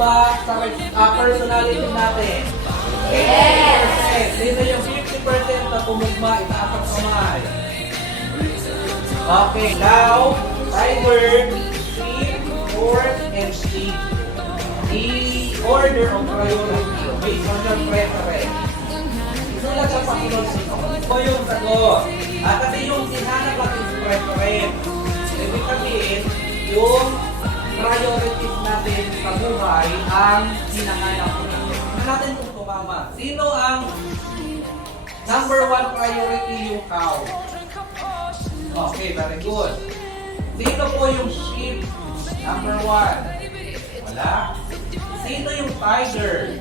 ba sa personality natin? Yes! Sino yung 50% na tumugma? Itaas ang kamay. Okay, now, timer, sleep, work, and sleep. The order of priority based on your preference. Isulat sa pasunod sino. Ito yung sagot. Kasi yung sinanap natin sa preference. Ibig sabihin, yung priorities natin sa buhay ang hinahanap natin. Tignan natin kung tumama. Sino ang number 1 priority yung cow? Okay, very good. Sino po yung sheep? Number 1. Wala. Sino yung tiger?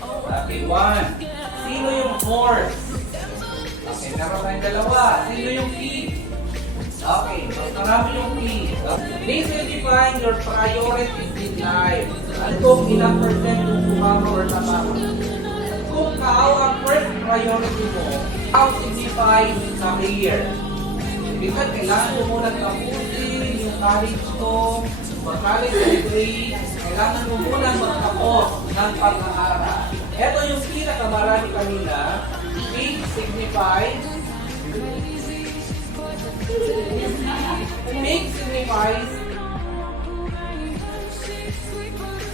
Okay, 1. Sino yung horse? Okay, meron tayong dalawa. Sino yung pig? Okay, marami yung pig. Please define your priorities in life. Ano kung ilang percent yung sumama or tamama? Kung kao ang first priority mo, how signifies career? Ibig sabihin, kailangan mo muna tapusin yung college mo, mag-college degree, kailangan mo muna magtapos ng pag-aaral. Ito yung pinaka